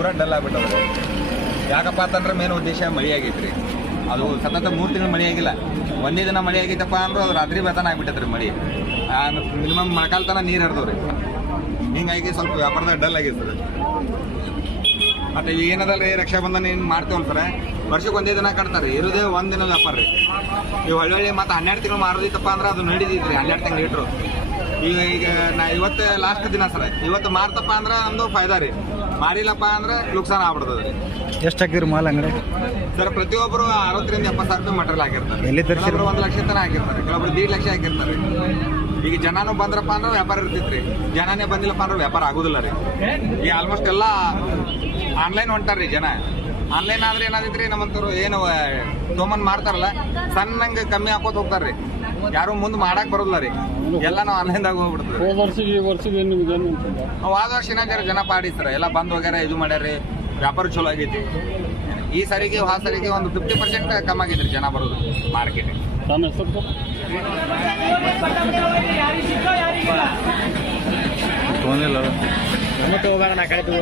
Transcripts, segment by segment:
ಪೂರಾ ಡಲ್ ಆಗ್ಬಿಟ್ಟವ್ರೆ. ಯಾಕಪ್ಪ ಅಂತಂದ್ರೆ ಮೇನ್ ಉದ್ದೇಶ ಮಳೆ ಆಗೈತ್ರಿ. ಅದು ಸತತ ಮೂರು ತಿಂಗಳು ಮಳೆ ಆಗಿಲ್ಲ. ಒಂದೇ ದಿನ ಮಳೆ ಆಗೈತಪ್ಪ ಅಂದ್ರೆ ಅದು ರಾತ್ರಿ ಬೆತನ ಆಗ್ಬಿಟ್ಟೈತ್ರಿ ಮಳೆ. ಮಿನಿಮಮ್ ಮಳೆಕಾಲ ತನಕ ನೀರು ಹರಿದವ್ರಿ. ಹಿಂಗಾಗಿ ಸ್ವಲ್ಪ ವ್ಯಾಪಾರದಾಗ ಡಲ್ ಆಗೈತೆ ಸರ್ ಮತ್ತೆ ಏನದಲ್ಲ ರೀ ರಕ್ಷಾಬಂಧನ ಏನು ಮಾಡ್ತೇವಲ್ಲ ಸರ್ ವರ್ಷಕ್ಕೆ ಒಂದೇ ದಿನ ಕಟ್ತಾರೆ. ಇರೋದೇ ಒಂದು ದಿನ ವ್ಯಾಪಾರ ರೀ. ಈ ಹಳ್ಳಿ ಮತ್ತೆ ಹನ್ನೆರಡು ತಿಂಗಳು ಮಾರೋದಿತ್ತಪ್ಪ ಅಂದ್ರೆ ಅದು ನಡೀತೈತ್ರಿ. ಹನ್ನೆರಡು ತಿಂಗಳು ಲೀಟ್ರು ಈಗ ಈಗ ನಾ ಇವತ್ತು ಲಾಸ್ಟ್ ದಿನ ಸರ್ ಇವತ್ತು ಮಾರ್ತಪ್ಪ ಅಂದ್ರೆ ಒಂದು ಫಾಯ್ದಾ ರೀ. ಮಾಡಿಲ್ಲಪ್ಪ ಅಂದ್ರೆ ನುಕ್ಸಾನ ಆಗ್ಬಿಡ್ತದೆ ರೀ. ಎಷ್ಟು ಹಾಕಿದ್ರಿ ಮಾಲ್ ಅಂಗಡಿ? ಸರ್ ಪ್ರತಿಯೊಬ್ಬರು ಅರವತ್ತರಿಂದ ಎಪ್ಪತ್ತು ಸಾವಿರ ರೂಪಾಯಿ ಮಟೀರಿಯಲ್ ಹಾಕಿರ್ತಾರೆ. ಎಲ್ಲಿ ತರಿಸಿ ಕೆಲವೊಬ್ರು ಒಂದು ಲಕ್ಷ ತನಕ ಹಾಕಿರ್ತಾರೆ ಕೆಲವೊಬ್ರು ದೀಡ್ ಲಕ್ಷ ಹಾಕಿರ್ತಾರೆ. ಈಗ ಜನನೂ ಬಂದ್ರಪ್ಪ ಅಂದ್ರೆ ವ್ಯಾಪಾರ ಇರ್ತೈತ್ರಿ. ಜನನೇ ಬಂದಿಲ್ಲಪ್ಪ ಅಂದ್ರೆ ವ್ಯಾಪಾರ ಆಗೋದಿಲ್ಲ ರೀ. ಈಗ ಆಲ್ಮೋಸ್ಟ್ ಎಲ್ಲ ಆನ್ಲೈನ್ ಹೊಂಟಾರ್ರಿ ಜನ. ಆನ್ಲೈನ್ ಆದ್ರೆ ಏನಾದೈತ್ರಿ ನಮ್ಮಂತವ್ರು ಏನು ತೋಮನ್ ಮಾಡ್ತಾರಲ್ಲ ಸಣ್ಣಂಗೆ ಕಮ್ಮಿ ಹಾಕೋತ ಹೋಗ್ತಾರ್ರಿ. ಯಾರು ಮುಂದೆ ಮಾಡಕ್ ಬರೋದಿಲ್ಲ ರೀ. ಎಲ್ಲ ನಾವು ಆನ್ಲೈನ್ದಾಗ ಹೋಗ್ಬಿಡ್ತೀವಿ. ಹೋದ ವರ್ಷಕ್ಕೆ ಈ ವರ್ಷಕ್ಕೆ ಏನು ನಿಮ್ಗೆ ಏನು ವರ್ಷ ಜನ ಪಾಡಿ ಸರ್ ಎಲ್ಲ ಬಂದ್ ಹೋಗ್ಯಾರ ಇದು ಮಾಡ್ಯಾರಿ ವ್ಯಾಪಾರ ಚಲೋ ಆಗೈತಿ. ಈ ಸರಿಗೆ ಆ ಸರಿಗೆ ಒಂದು ಫಿಫ್ಟಿ ಪರ್ಸೆಂಟ್ ಕಮ್ಮಿ ಆಗೈತ್ರಿ ಜನ ಬರೋದು ಮಾರ್ಕೆಟ್ ತಮ್ಮ ಹೆಸರು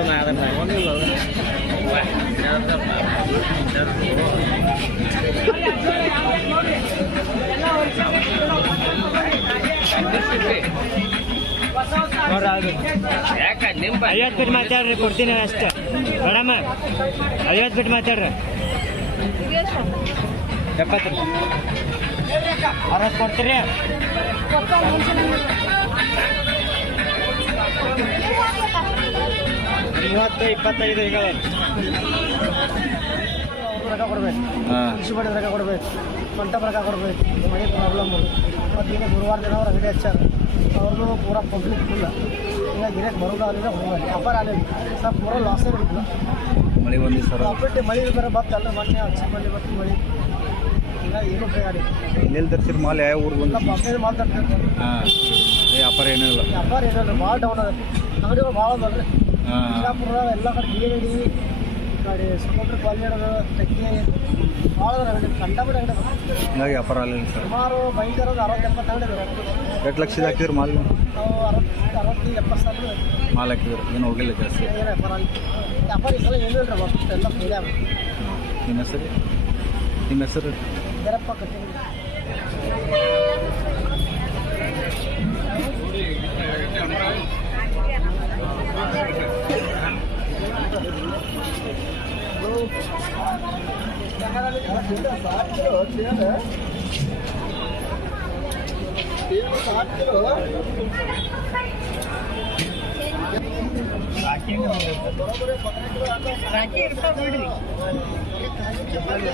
ನಾ ಅದನ್ನ ಐವತ್ತು ಬಿಟ್ಟು ಮಾತಾಡ್ರಿ, ಕೊಡ್ತೀನಿ ಅಷ್ಟೇ. ಮೇಡಮ್, ಐವತ್ತು ಬಿಟ್ಟು ಮಾತಾಡ್ರಿ. ಎಪ್ಪತ್ತು ಅರವತ್ತು ಕೊಡ್ತೀರಿ? ಇವತ್ತು ಇಪ್ಪತ್ತೈದು ಈಗ ರೊಕ್ಕ ಕೊಡ್ಬೇಕು. ಕೃಷಿ ಬಡ್ಡಿ ರೊಕ್ಕ ಕೊಡ್ಬೇಕು. ಮಂಟಪ ರೊಕ್ಕ ಕೊಡ್ಬೇಕು. ಮನೆ ಪ್ರಾಬ್ಲಮ್ ಮತ್ತು ಈಗ ಗುರುವಾರ ದಿನ ಅವ್ರು ಅಂಗಡಿ ಹಚ್ಚಾರ. ಅವ್ರದ್ದು ಪೂರಾ ಪಬ್ಲಿಕ್ ಫುಲ್ ಈಗ ಗಿರಕ್ ಬರೋದು ಆಗಲಿಲ್ಲ ಹೋಗಲ್ಲ. ವ್ಯಾಪಾರ ಆಗಲಿಲ್ಲ ಸ್ವಲ್ಪ ಪೂರ ಲಾಸೇ ಬಿಡ್ತಿಲ್ಲ ಮಳೆ ಬಂದಿ ಸರ್. ಪ್ರಾಫಿಟ್ ಮಳೆ ಬೇರೆ ಬತ್ತಲ್ಲ ಮೊನ್ನೆ ಹಚ್ಚಿ ಮಳೆ ಬತ್ತು ಮಳೆ. ಹಿಂಗಾಗಿ ಏನು ಉಪಯೋಗ ಆಗಿಲ್ಲ ಎಲ್ಲೆಲ್ಲಿ ತರ್ಸಿರಿ ಮಾಲ್ ಯಾವ ಊರಿಗೆ ಬಂದು ಬಾಂಬೆ ಮಾತಾಡ್ತಿರ್ತಾರೆ ಹಾಂ. ವ್ಯಾಪಾರ ಏನೂ ಇಲ್ಲ. ವ್ಯಾಪಾರ ಏನಿಲ್ಲ ಭಾಳ ಡೌನ್ ಅದ ಅಂಗಡಿಗಳು ಭಾಳ ಬರ್ರಿ ಹಾಂ. ಬಿಜಾಪುರ ಎಲ್ಲ ಕಡೆ ಬೀಳಡಿ ಕಡೆ ಸಮುದ್ರ ಪಾಲ್ಯಾಡ ಟಕ್ಕಿ ಭಾಳ ಅಂಗಡಿ ಕಂಡಬಿಡಿ ಅಂಗಡಿ. ಹಿಂಗಾಗಿ ವ್ಯಾಪಾರ ಆಗಲಿಲ್ಲ ಸರ್? ಸುಮಾರು ಭಯಂಕರ ಅರವತ್ತು ಎಪ್ಪತ್ತು ಅಂಗಡಿ ಎಂಟು ಎಷ್ಟು ಲಕ್ಷದ ಹಾಕಿದ್ರು ಮಾಲ್? ನಾವು ಅರವತ್ತು ಅರವತ್ತು ಎಪ್ಪತ್ತು ಸಾವಿರ ಮಾಲ್ ಹಾಕಿದ್ರು. ಏನು ಹೋಗಿಲ್ಲ ಜಾಸ್ತಿ? ಏನು ವ್ಯಾಪಾರ ಆಗಿಲ್ಲ. ವ್ಯಾಪಾರ ಈ ಸಲ ಏನೂ ಇಲ್ರಿ ಅಷ್ಟು ಎಲ್ಲ ಫೇಲ್ ನಿಮ್ಮ ಹೆಸರು? ನಿಮ್ಮ ಹೆಸರು? ಬೇರಪ್ಪ ಕಟ್ಟಿ ಅಲ್ಲೇ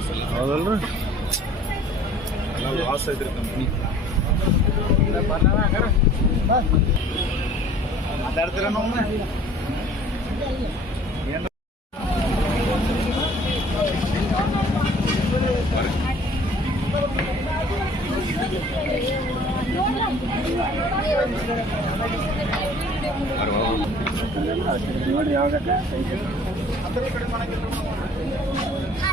ಇಲ್ಲಿ ಹೌದಲ್ರಿ ಲಾಸ್ ಐತ್ರಿ ಕಂಪ್ನಿ ಮಾತಾಡ್ತೀರ ನಾವು ಆ ಕಡೆ ಬರೋದು ಅಪ್ಡೇಟ್ ಲೆಕ್ಕದಾಗ